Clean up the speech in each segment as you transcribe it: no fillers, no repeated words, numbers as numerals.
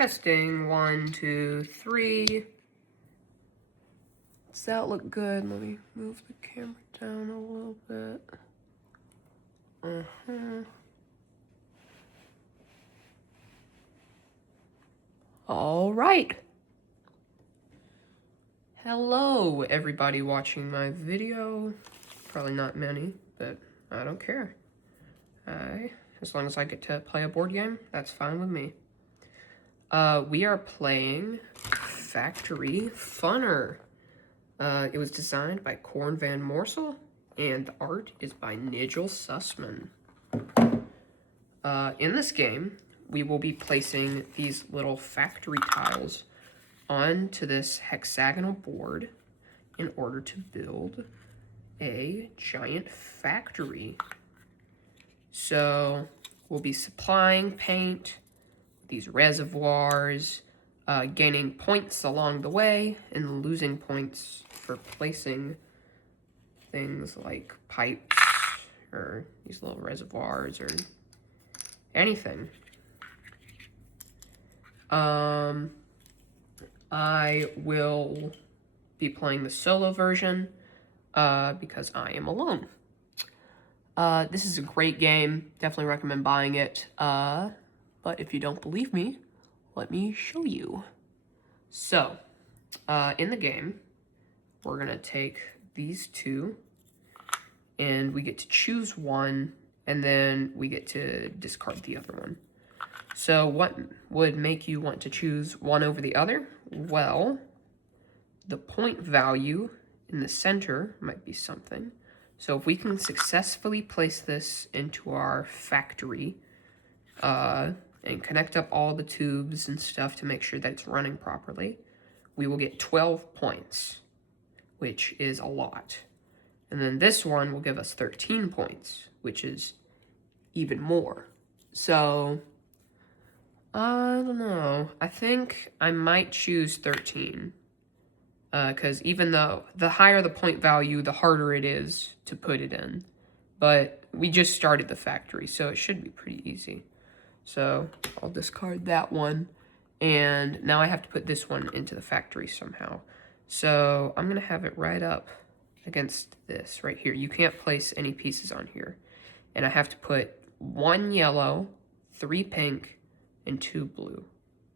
Testing, 1, 2, 3. Does that look good? Let me move the camera down a little bit. All right. Hello, everybody watching my video. Probably not many, but I don't care. As long as I get to play a board game, that's fine with me. We are playing Factory Funner. It was designed by Corn Van Moorsel, and the art is by Nigel Sussman. In this game, we will be placing these little factory tiles onto this hexagonal board in order to build a giant factory. So we'll be supplying paint, these reservoirs, gaining points along the way, and losing points for placing things like pipes or these little reservoirs or anything. I will be playing the solo version because I am alone. This is a great game. Definitely recommend buying it. But if you don't believe me, let me show you. So, in the game, we're going to take these two, and we get to choose one, and then we get to discard the other one. So what would make you want to choose one over the other? Well, the point value in the center might be something. So if we can successfully place this into our factory, and connect up all the tubes and stuff to make sure that it's running properly, we will get 12 points, which is a lot. And then this one will give us 13 points, which is even more. So, I don't know. I think I might choose 13. Because even though the higher the point value, the harder it is to put it in. But we just started the factory, so it should be pretty easy. So I'll discard that one. And now I have to put this one into the factory somehow. So I'm going to have it right up against this right here. You can't place any pieces on here. And I have to put 1 yellow, 3 pink, and 2 blue.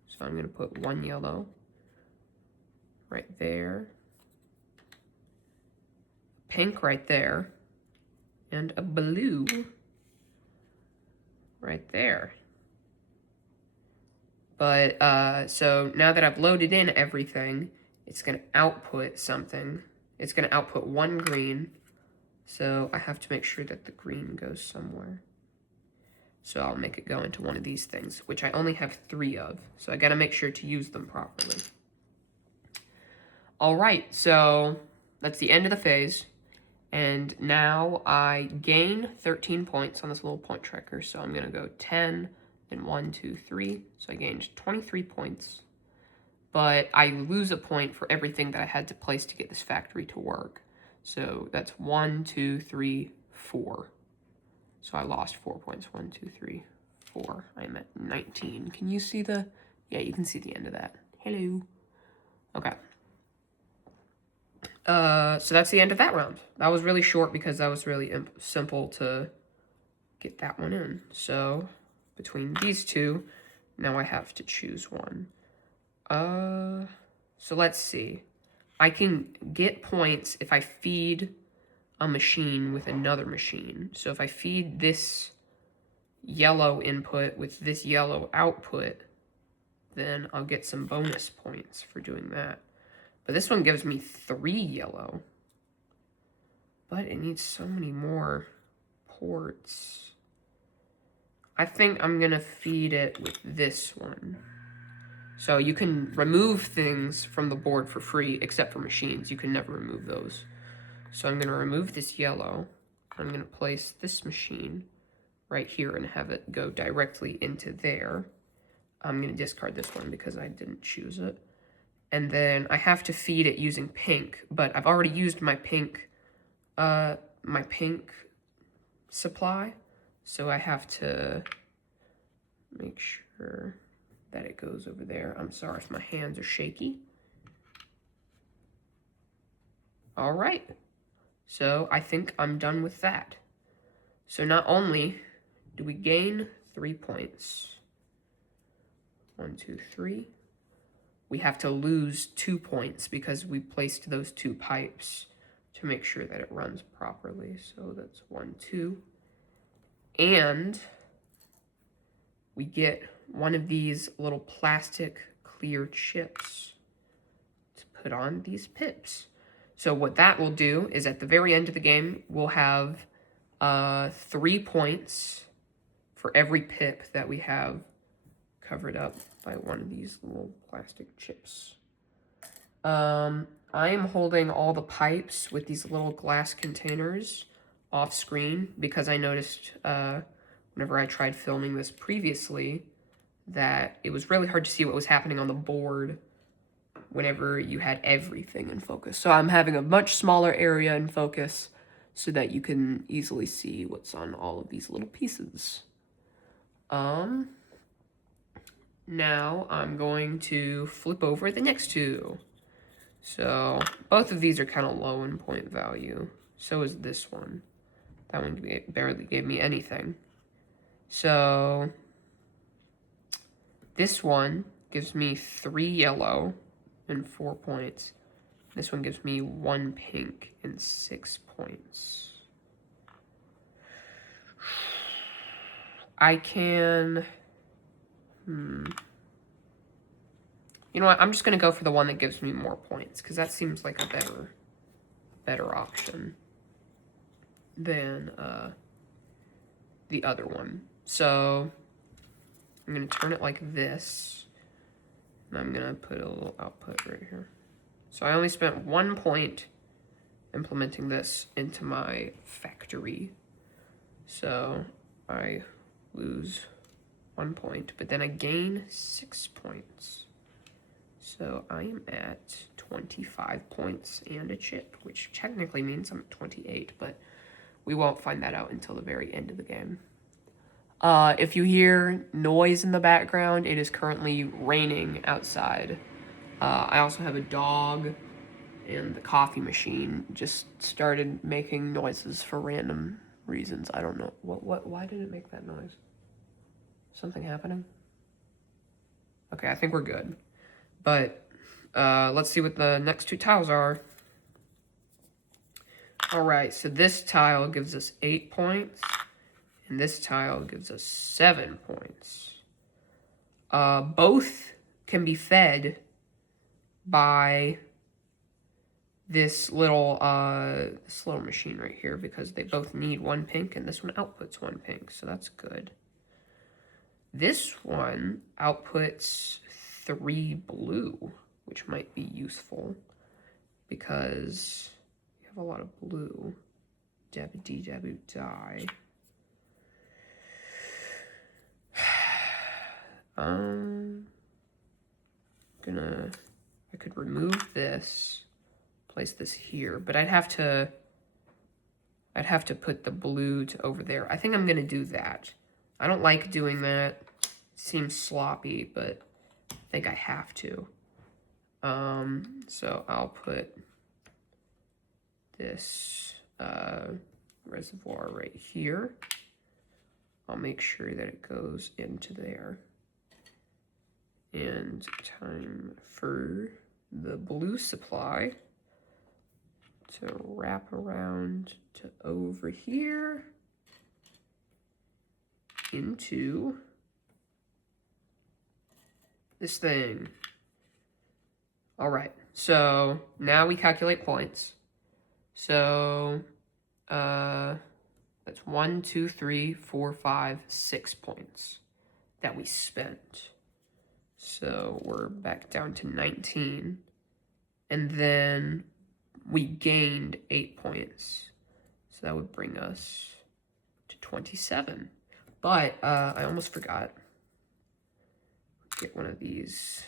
So I'm going to put 1 yellow right there, pink right there, and a blue right there. But, so now that I've loaded in everything, it's going to output something. It's going to output 1 green, so I have to make sure that the green goes somewhere. So I'll make it go into one of these things, which I only have 3 of, so I got to make sure to use them properly. All right, so that's the end of the phase, and now I gain 13 points on this little point tracker, so I'm going to go 10, then 1, 2, 3, so I gained 23 points, but I lose a point for everything that I had to place to get this factory to work. So that's 1, 2, 3, 4. So I lost 4 points. 1, 2, 3, 4. I'm at 19. Can you see the... Yeah, you can see the end of that. Hello. Okay. So that's the end of that round. That was really short because that was really simple to get that one in. So between these two, now I have to choose one. So let's see. I can get points if I feed a machine with another machine. So if I feed this yellow input with this yellow output, then I'll get some bonus points for doing that. But this one gives me 3 yellow. But it needs so many more ports. I think I'm gonna feed it with this one. So you can remove things from the board for free, except for machines. You can never remove those. So I'm gonna remove this yellow. I'm gonna place this machine right here and have it go directly into there. I'm gonna discard this one because I didn't choose it. And then I have to feed it using pink, but I've already used my pink supply. So I have to make sure that it goes over there. I'm sorry if my hands are shaky. All right. So I think I'm done with that. So not only do we gain 3 points, 1, 2, 3, we have to lose 2 points because we placed those 2 pipes to make sure that it runs properly. So that's 1, 2. And we get one of these little plastic clear chips to put on these pips. So what that will do is at the very end of the game, we'll have 3 points for every pip that we have covered up by one of these little plastic chips. I am holding all the pipes with these little glass containers off screen because I noticed whenever I tried filming this previously that it was really hard to see what was happening on the board whenever you had everything in focus. So I'm having a much smaller area in focus so that you can easily see what's on all of these little pieces. Now I'm going to flip over the next 2. So both of these are kind of low in point value. So is this one. That one barely gave me anything. So this one gives me 3 yellow and 4 points. This one gives me 1 pink and 6 points. I can... You know what? I'm just going to go for the one that gives me more points, because that seems like a better option than the other one. So I'm going to turn it like this, and I'm going to put a little output right here. So I only spent 1 point implementing this into my factory. So I lose 1 point, but then I gain 6 points. So I am at 25 points and a chip, which technically means I'm at 28, but we won't find that out until the very end of the game. If you hear noise in the background, it is currently raining outside. I also have a dog, and the coffee machine just started making noises for random reasons. I don't know. Why did it make that noise? Something happening? Okay, I think we're good. But let's see what the next 2 tiles are. All right, so this tile gives us 8 points, and this tile gives us 7 points. Both can be fed by this little machine right here because they both need 1 pink, and this one outputs 1 pink, so that's good. This one outputs 3 blue, which might be useful because you have a lot of blue. Dabba-dee-dabba die. I could remove this, place this here, but I'd have to put the blue to over there. I think I'm gonna do that. I don't like doing that. It seems sloppy, but I think I have to. So I'll put this reservoir right here. I'll make sure that it goes into there. And time for the blue supply to wrap around to over here into this thing. All right, so now we calculate points. So that's 1, 2, 3, 4, 5, 6 points that we spent. So we're back down to 19. And then we gained 8 points. So that would bring us to 27. But I almost forgot. Get one of these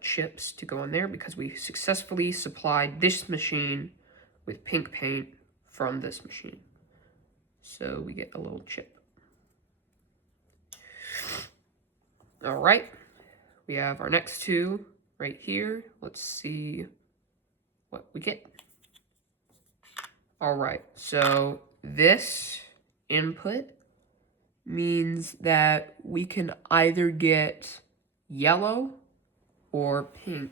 chips to go in there because we successfully supplied this machine with pink paint from this machine. So we get a little chip. All right. we have our next two right here. Let's see what we get. All right, so this input means that we can either get yellow or pink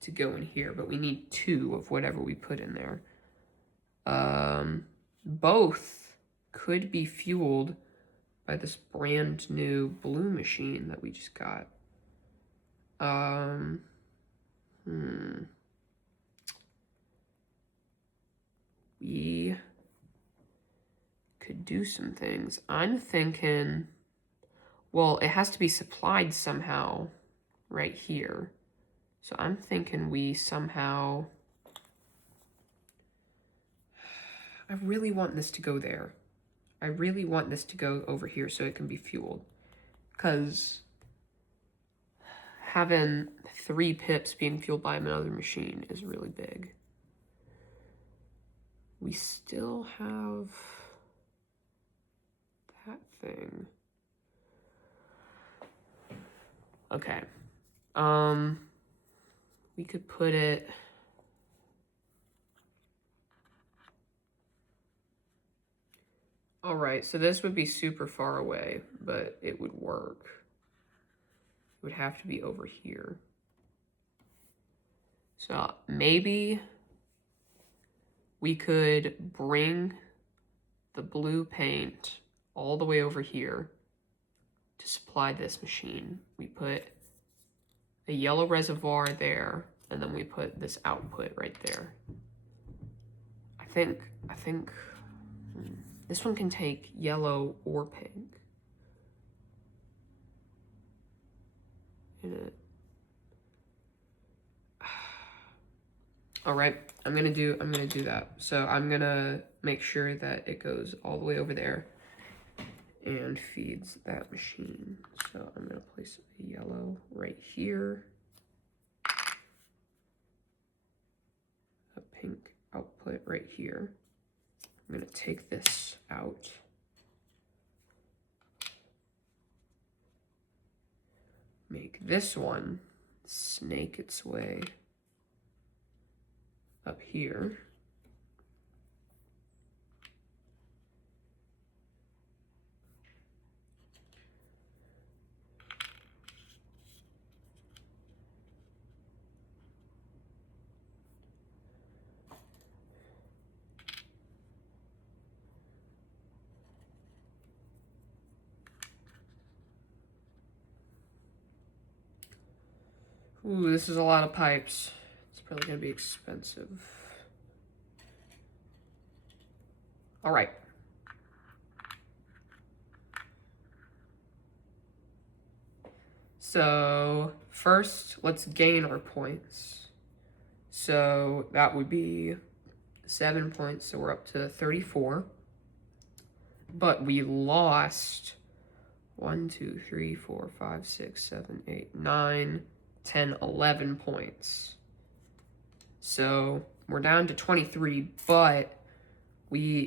to go in here, but we need two of whatever we put in there. Both could be fueled by this brand new blue machine that we just got. We could do some things. I'm thinking, well, it has to be supplied somehow right here. So I'm thinking we somehow, I really want this to go there. I really want this to go over here so it can be fueled. Because having 3 pips being fueled by another machine is really big. We still have that thing. Okay. We could put it... Alright, so this would be super far away, but it would work. It would have to be over here. So maybe we could bring the blue paint all the way over here to supply this machine. We put a yellow reservoir there, and then we put this output right there. I think this one can take yellow or pink in it. All right, I'm gonna do that. So I'm gonna make sure that it goes all the way over there and feeds that machine. So I'm gonna place a yellow right here, a pink output right here. I'm gonna take this out. Make this one snake its way up here. Ooh, this is a lot of pipes. It's probably gonna be expensive. All right. So first, let's gain our points. So that would be 7 points, so we're up to 34. But we lost 1, 2, 3, 4, 5, 6, 7, 8, 9, 10, 11 points. So we're down to 23, but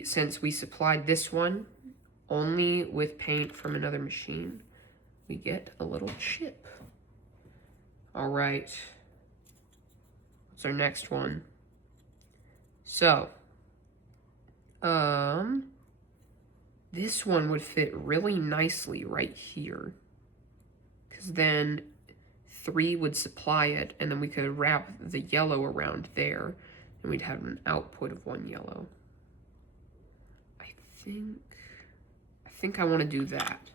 since we supplied this one only with paint from another machine, we get a little chip. All right. What's our next one? So, this one would fit really nicely right here, because then 3 would supply it, and then we could wrap the yellow around there, and we'd have an output of 1 yellow. I think I want to do that,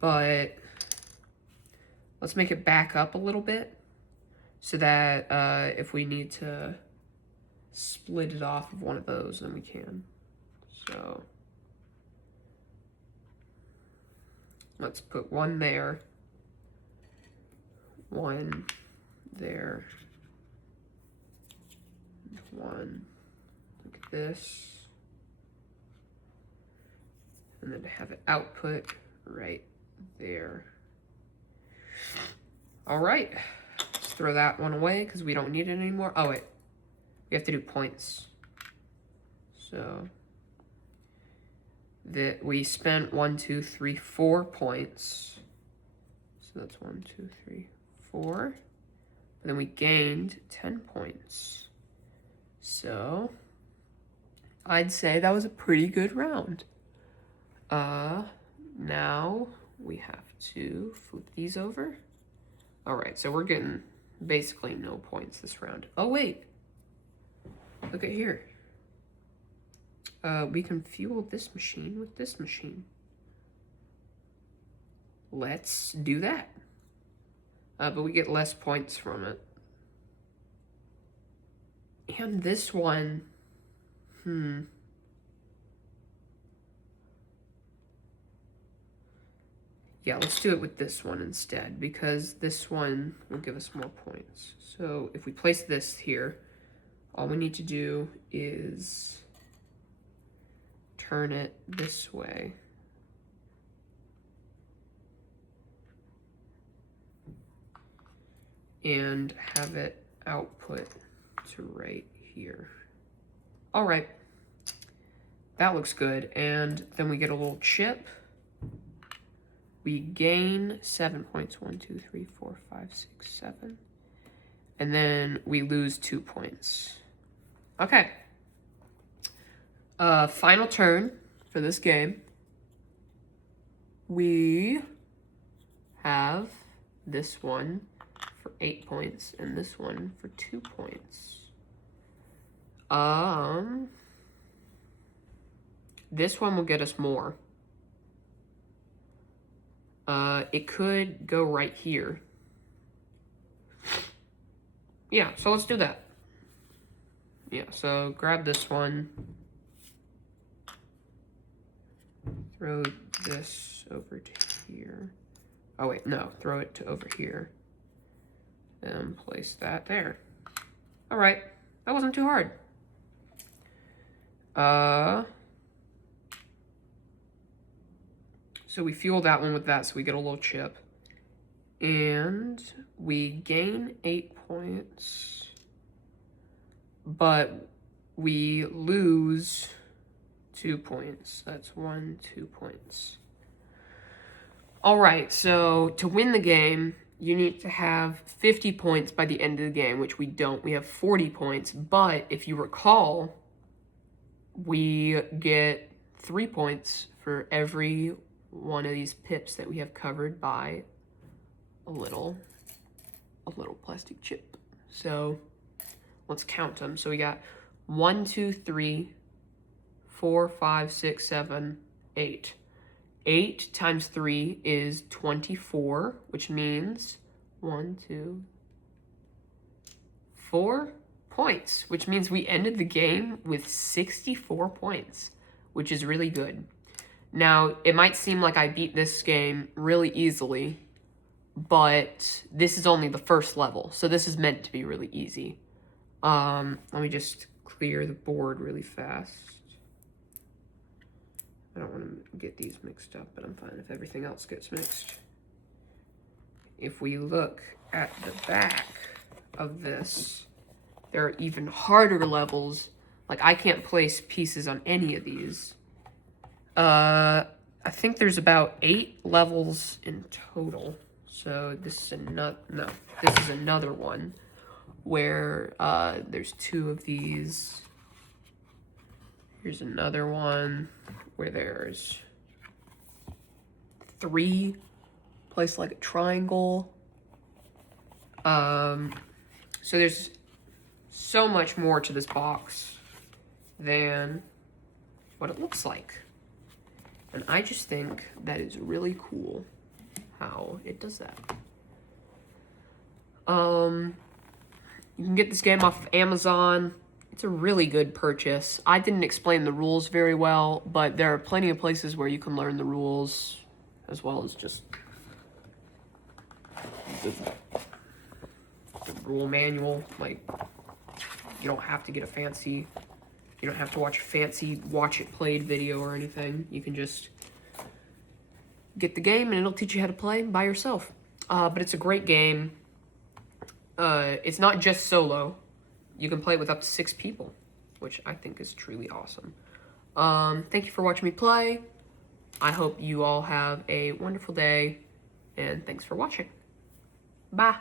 but let's make it back up a little bit so that if we need to split it off of one of those, then we can. So let's put 1 there, 1 there, 1 like this, and then have it output right there. All right, let's throw that one away because we don't need it anymore. Oh wait, we have to do points. So that we spent 1, 2, 3, 4 points. So So that's 1, 2, 3, 4. But then we gained 10 points. So I'd say that was a pretty good round. Now we have to flip these over. All right, so we're getting basically no points this round. Oh, wait. Look at here. We can fuel this machine with this machine. Let's do that. But we get less points from it. And this one, yeah, let's do it with this one instead, because this one will give us more points. So if we place this here, all we need to do is turn it this way. And have it output to right here. All right, that looks good. And then we get a little chip. We gain 7 points, 1, 2, 3, 4, 5, 6, 7. And then we lose 2 points. Okay. Final turn for this game. We have this one for 8 points and this one for 2 points. This one will get us more. It could go right here. Yeah, so let's do that. Yeah, so grab this one. Throw this over to here. Oh wait, no, throw it to over here. And place that there. All right, that wasn't too hard. So we fuel that one with that, so we get a little chip. And we gain 8 points, but we lose 2 points. That's 1, 2 points. All right, so to win the game, you need to have 50 points by the end of the game, which we don't. We have 40 points, but if you recall, we get 3 points for every one of these pips that we have covered by a little plastic chip. So let's count them. So we got 1, 2, 3, 4, 5, 6, 7, 8. 8 times 3 is 24, which means 1, 2, 4 points, which means we ended the game with 64 points, which is really good. Now, it might seem like I beat this game really easily, but this is only the first level, so this is meant to be really easy. Let me just clear the board really fast. I don't want to get these mixed up, but I'm fine if everything else gets mixed. If we look at the back of this, there are even harder levels. Like, I can't place pieces on any of these. I think there's about 8 levels in total. So this is another one where there's 2 of these. Here's another one where there's 3 placed like a triangle. So there's so much more to this box than what it looks like. And I just think that is really cool how it does that. You can get this game off of Amazon. It's a really good purchase. I didn't explain the rules very well, but there are plenty of places where you can learn the rules, as well as just the rule manual. Like, you don't have to get you don't have to watch a fancy watch it played video or anything. You can just get the game and it'll teach you how to play by yourself. But it's a great game. It's not just solo. You can play with up to 6 people, which I think is truly awesome. Thank you for watching me play. I hope you all have a wonderful day, and thanks for watching. Bye!